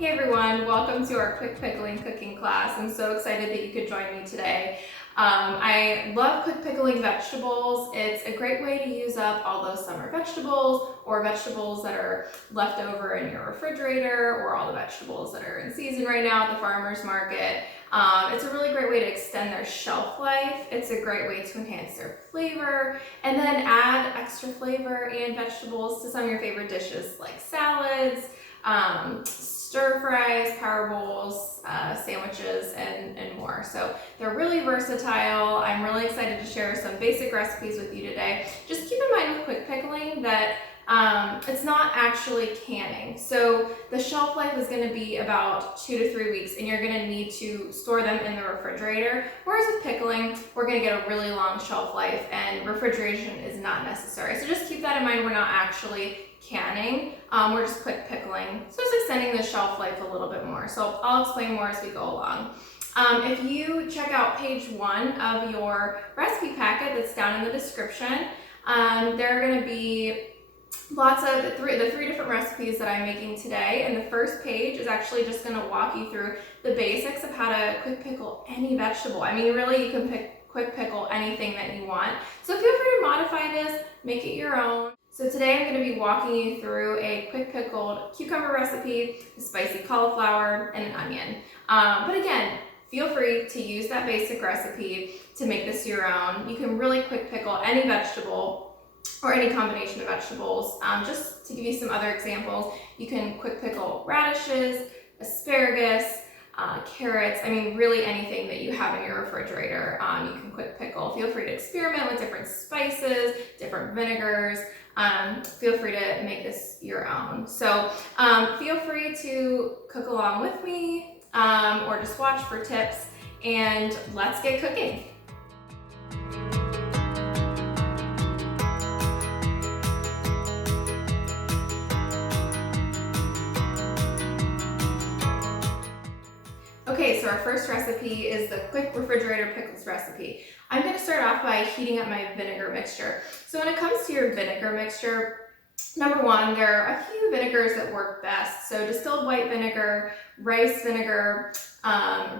Hey everyone, welcome to our quick pickling cooking class. I'm so excited that you could join me today. I love quick pickling vegetables. It's a great way to use up all those summer vegetables or vegetables that are left over in your refrigerator or all the vegetables that are in season right now at the farmer's market. It's a really great way to extend their shelf life. It's a great way to enhance their flavor and then add extra flavor and vegetables to some of your favorite dishes like salads, stir fries, power bowls, sandwiches, and more. So they're really versatile. I'm really excited to share some basic recipes with you today. Just keep in mind with quick pickling that it's not actually canning. So the shelf life is going to be about 2 to 3 weeks, and you're going to need to store them in the refrigerator. Whereas with pickling, we're going to get a really long shelf life, and refrigeration is not necessary. So just keep that in mind. We're not actually canning, we're just quick pickling. So it's extending the shelf life a little bit more. So I'll explain more as we go along. If you check out page 1 of your recipe packet that's down in the description, there are going to be lots of the three different recipes that I'm making today, and the first page is actually just going to walk you through the basics of how to quick pickle any vegetable. I mean, really, you can quick pickle anything that you want. So feel free to modify this, make it your own. So today I'm going to be walking you through a quick pickled cucumber recipe, a spicy cauliflower, and an onion. But again, feel free to use that basic recipe to make this your own. You can really quick pickle any vegetable or any combination of vegetables. Just to give you some other examples, you can quick pickle radishes, asparagus, carrots. I mean, really anything that you have in your refrigerator, you can quick pickle. Feel free to experiment with different spices, different vinegars. Feel free to make this your own. So feel free to cook along with me or just watch for tips, and let's get cooking. Okay, so our first recipe is the quick refrigerator pickles recipe. I'm going to start off by heating up my vinegar mixture. So when it comes to your vinegar mixture, number one, there are a few vinegars that work best. So distilled white vinegar, rice vinegar,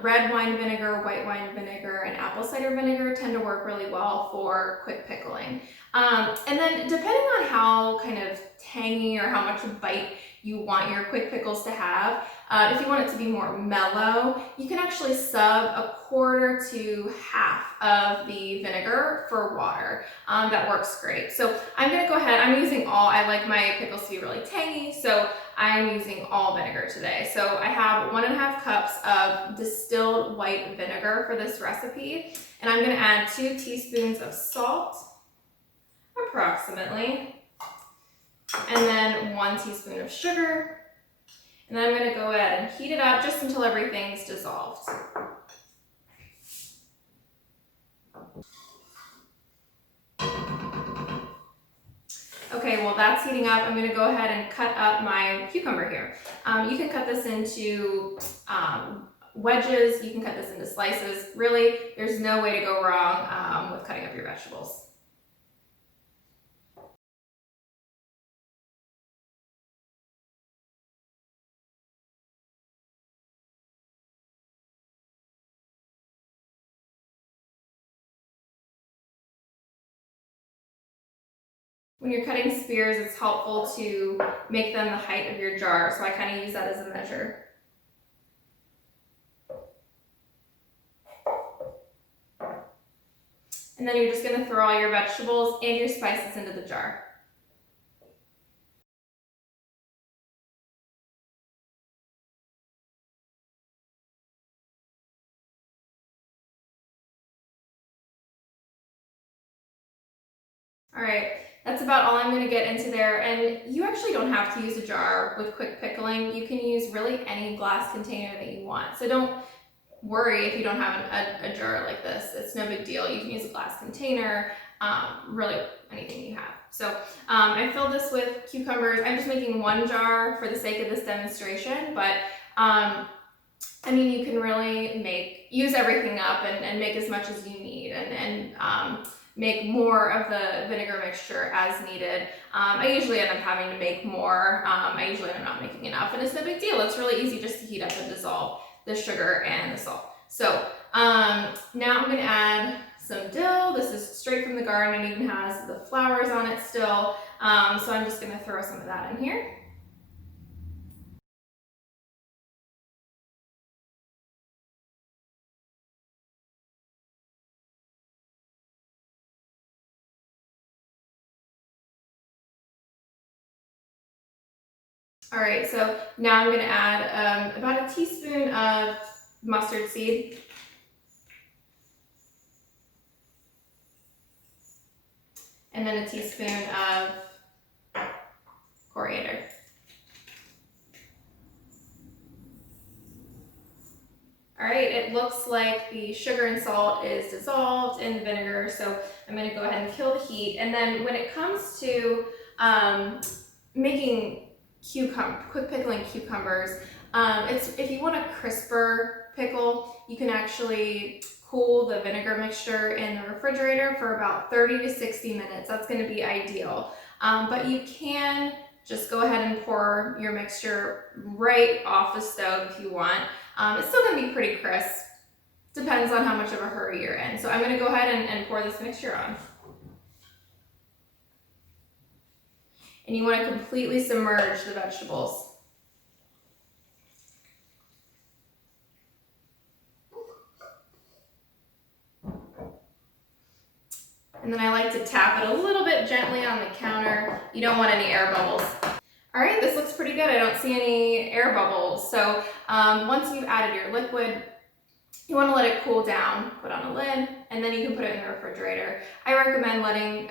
red wine vinegar, white wine vinegar, and apple cider vinegar tend to work really well for quick pickling. And then depending on how kind of tangy or how much bite you want your quick pickles to have, if you want it to be more mellow, you can actually sub a quarter to half of the vinegar for water. That works great. So I'm going to go ahead, I'm using I like my pickles to be really tangy, so I'm using all vinegar today. So I have 1.5 cups of distilled white vinegar for this recipe, and I'm going to add 2 teaspoons of salt, approximately, and then 1 teaspoon of sugar. And then I'm going to go ahead and heat it up just until everything's dissolved. Okay, well that's heating up. I'm going to go ahead and cut up my cucumber here. You can cut this into wedges, you can cut this into slices. Really, there's no way to go wrong with cutting up your vegetables. When you're cutting spears, it's helpful to make them the height of your jar, so I kind of use that as a measure. And then you're just going to throw all your vegetables and your spices into the jar. All right, that's about all I'm going to get into there, and you actually don't have to use a jar with quick pickling. You can use really any glass container that you want, so don't worry if you don't have a jar like this. It's no big deal. You can use a glass container, really anything you have. So I filled this with cucumbers. I'm just making 1 jar for the sake of this demonstration, but I mean, you can really use everything up and make as much as you need, and make more of the vinegar mixture as needed. I usually end up having to make more. I usually end up not making enough, and it's no big deal. It's really easy just to heat up and dissolve the sugar and the salt. So now I'm gonna add some dill. This is straight from the garden and even has the flowers on it still. So I'm just gonna throw some of that in here. All right, so now I'm gonna add about a teaspoon of mustard seed. And then a teaspoon of coriander. All right, it looks like the sugar and salt is dissolved in the vinegar, so I'm gonna go ahead and kill the heat. And then when it comes to making quick pickling cucumbers, if you want a crisper pickle, you can actually cool the vinegar mixture in the refrigerator for about 30 to 60 minutes. That's gonna be ideal. But you can just go ahead and pour your mixture right off the stove if you want. It's still gonna be pretty crisp. Depends on how much of a hurry you're in. So I'm gonna go ahead and pour this mixture on. And you wanna completely submerge the vegetables. And then I like to tap it a little bit gently on the counter. You don't want any air bubbles. All right, this looks pretty good. I don't see any air bubbles. So once you've added your liquid, you want to let it cool down, put on a lid, and then you can put it in the refrigerator. I recommend letting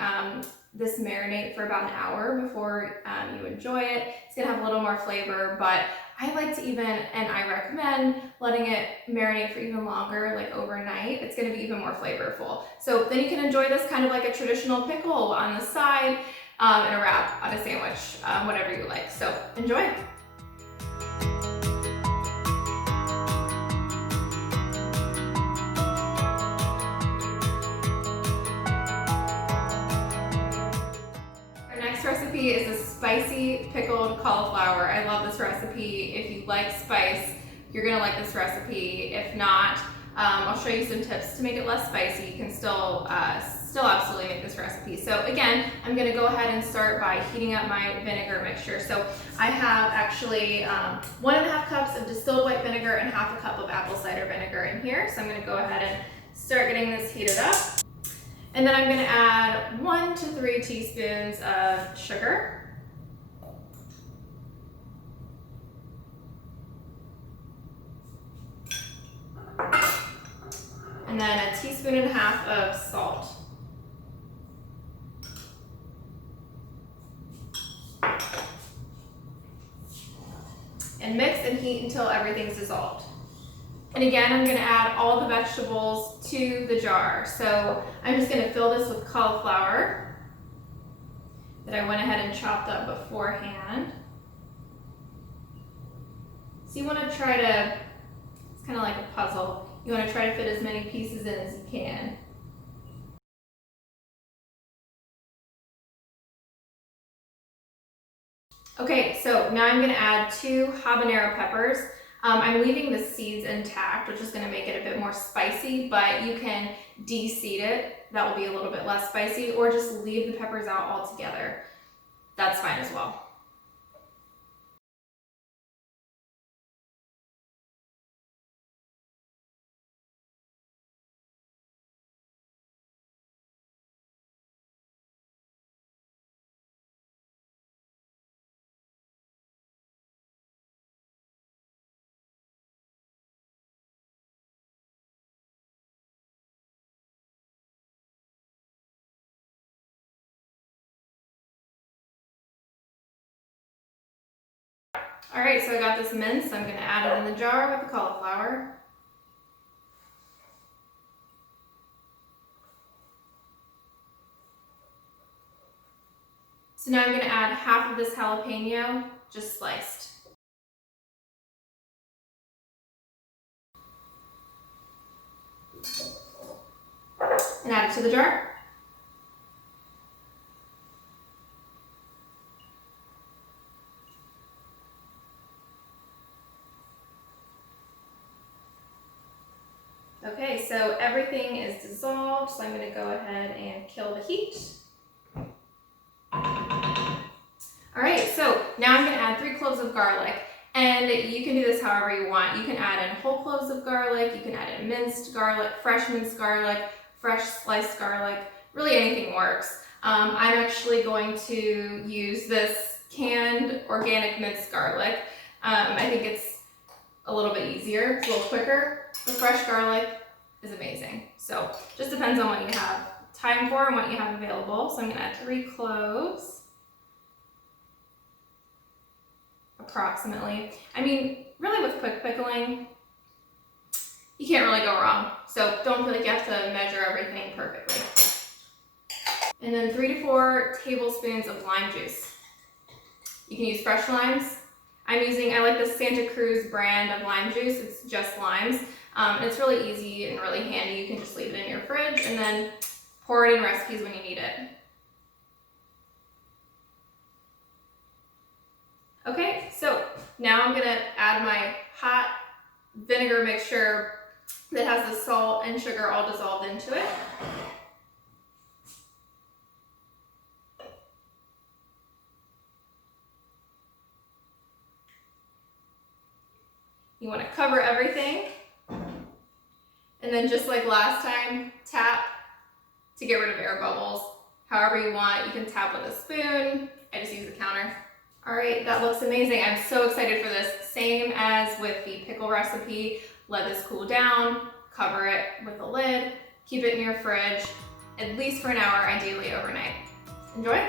this marinate for about an hour before you enjoy it. It's gonna have a little more flavor, but I like to and I recommend letting it marinate for even longer, like overnight. It's gonna be even more flavorful. So then you can enjoy this kind of like a traditional pickle on the side, in a wrap, on a sandwich, whatever you like. So enjoy. Next recipe is a spicy pickled cauliflower. I love this recipe. If you like spice, you're gonna like this recipe. If not, I'll show you some tips to make it less spicy. You can still absolutely make this recipe. So again, I'm gonna go ahead and start by heating up my vinegar mixture. So I have actually 1.5 cups of distilled white vinegar and 1/2 cup of apple cider vinegar in here. So I'm gonna go ahead and start getting this heated up. And then I'm gonna add 1 to 3 teaspoons of sugar. And then 1.5 teaspoons of salt. And mix and heat until everything's dissolved. And again, I'm gonna add all the vegetables to the jar. So I'm just gonna fill this with cauliflower that I went ahead and chopped up beforehand. So you wanna try to, it's kind of like a puzzle. You wanna try to fit as many pieces in as you can. Okay, so now I'm gonna add 2 habanero peppers. I'm leaving the seeds intact, which is gonna make it a bit more spicy, but you can de-seed it. That will be a little bit less spicy, or just leave the peppers out altogether. That's fine as well. All right, so I got this minced. I'm gonna add it in the jar with the cauliflower. So now I'm gonna add 1/2 of this jalapeno, just sliced. And add it to the jar. so everything is dissolved, so I'm going to go ahead and kill the heat. All right, so now I'm going to add 3 cloves of garlic, and you can do this however you want. You can add in whole cloves of garlic, you can add in minced garlic, fresh sliced garlic, really anything works. I'm actually going to use this canned organic minced garlic. I think it's a little bit easier, it's a little quicker. The fresh garlic is amazing. So just depends on what you have time for and what you have available. So I'm gonna add 3 cloves, approximately. I mean, really with quick pickling, you can't really go wrong. So don't feel like you have to measure everything perfectly. And then 3 to 4 tablespoons of lime juice. You can use fresh limes. I like the Santa Cruz brand of lime juice. It's just limes. And it's really easy and really handy. You can just leave it in your fridge and then pour it in recipes when you need it. Okay, so now I'm gonna add my hot vinegar mixture that has the salt and sugar all dissolved into it. You want to cover everything, and then just like last time, tap to get rid of air bubbles. However you want, you can tap with a spoon. I just use the counter. All right, that looks amazing. I'm so excited for this. Same as with the pickle recipe. Let this cool down, cover it with a lid, keep it in your fridge, at least for an hour, ideally overnight. Enjoy.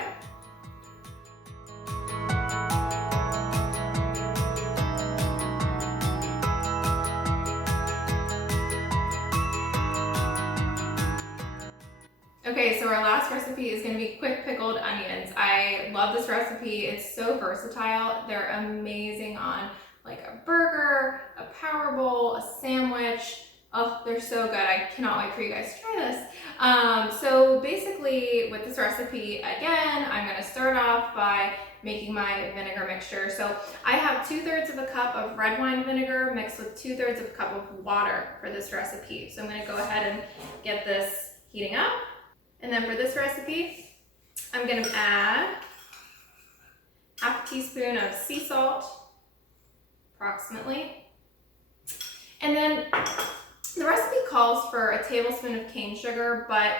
Okay, so our last recipe is going to be quick pickled onions. I love this recipe. It's so versatile. They're amazing on like a burger, a power bowl, a sandwich. Oh, they're so good. I cannot wait for you guys to try this. So basically with this recipe, again, I'm going to start off by making my vinegar mixture. So I have 2/3 of a cup of red wine vinegar mixed with 2/3 of a cup of water for this recipe. So I'm going to go ahead and get this heating up. And then for this recipe, I'm going to add half a teaspoon of sea salt, approximately. And then the recipe calls for a tablespoon of cane sugar, but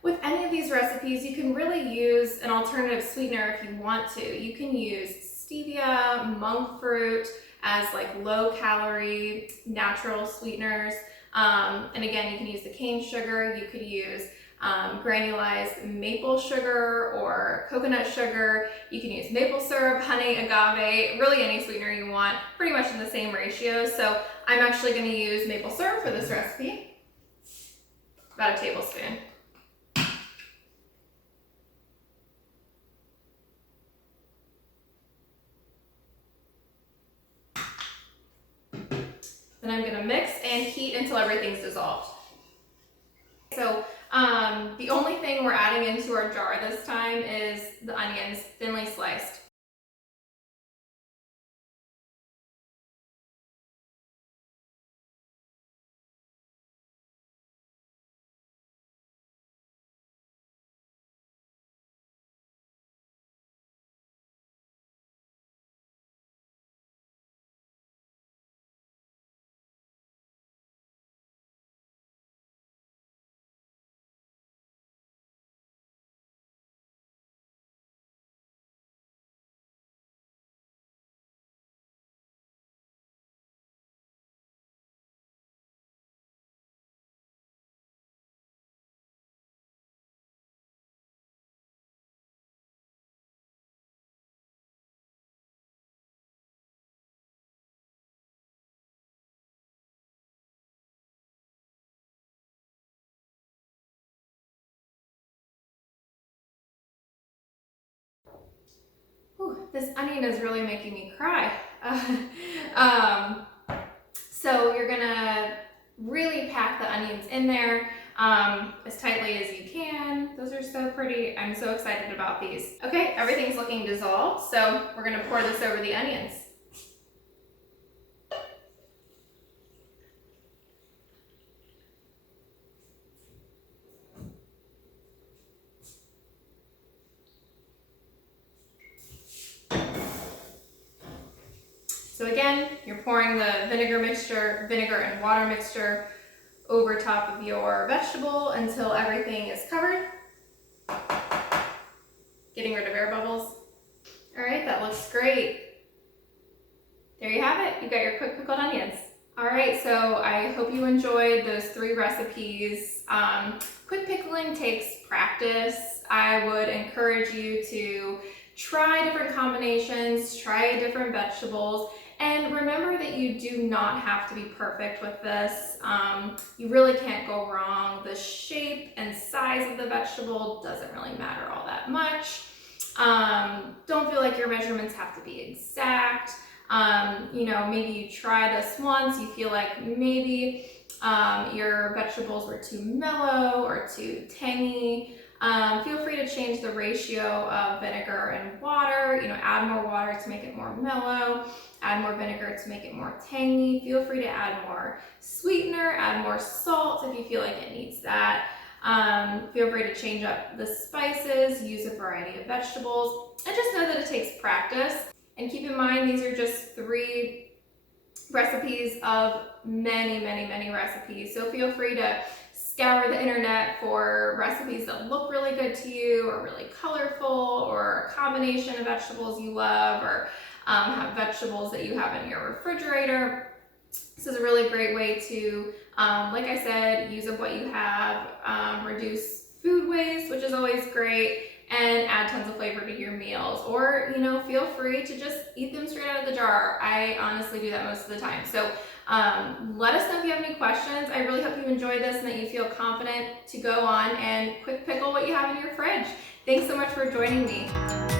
with any of these recipes, you can really use an alternative sweetener if you want to. You can use stevia, monk fruit as like low calorie, natural sweeteners. And again, you can use the cane sugar, you could use granulized maple sugar or coconut sugar. You can use maple syrup, honey, agave, really any sweetener you want, pretty much in the same ratio. So I'm actually going to use maple syrup for this recipe, about a tablespoon. Then I'm going to mix and heat until everything's dissolved. So the only thing we're adding into our jar this time is the onions, thinly sliced. Ooh, this onion is really making me cry. So you're gonna really pack the onions in there as tightly as you can. Those are so pretty. I'm so excited about these. Okay, everything's looking dissolved, so we're gonna pour this over the onions. So again, you're pouring the vinegar and water mixture over top of your vegetable until everything is covered. Getting rid of air bubbles. All right, that looks great. There you have it. You got your quick pickled onions. All right, so I hope you enjoyed those 3 recipes. Quick pickling takes practice. I would encourage you to try different combinations, try different vegetables, and remember that you do not have to be perfect with this. You really can't go wrong. The shape and size of the vegetable doesn't really matter all that much. Don't feel like your measurements have to be exact. Maybe you try this once, you feel like maybe your vegetables were too mellow or too tangy. Feel free to change the ratio of vinegar and water. Add more water to make it more mellow, add more vinegar to make it more tangy. Feel free to add more sweetener, add more salt if you feel like it needs that. Feel free to change up the spices, use a variety of vegetables, and just know that it takes practice. And keep in mind, these are just 3 recipes of many, many, many recipes. So feel free to scour the internet for recipes that look really good to you, or really colorful, or a combination of vegetables you love, or have vegetables that you have in your refrigerator. This is a really great way to, like I said, use up what you have, reduce food waste, which is always great, and add tons of flavor to your meals. Or, feel free to just eat them straight out of the jar. I honestly do that most of the time. So let us know if you have any questions. I really hope you enjoyed this and that you feel confident to go on and quick pickle what you have in your fridge. Thanks so much for joining me.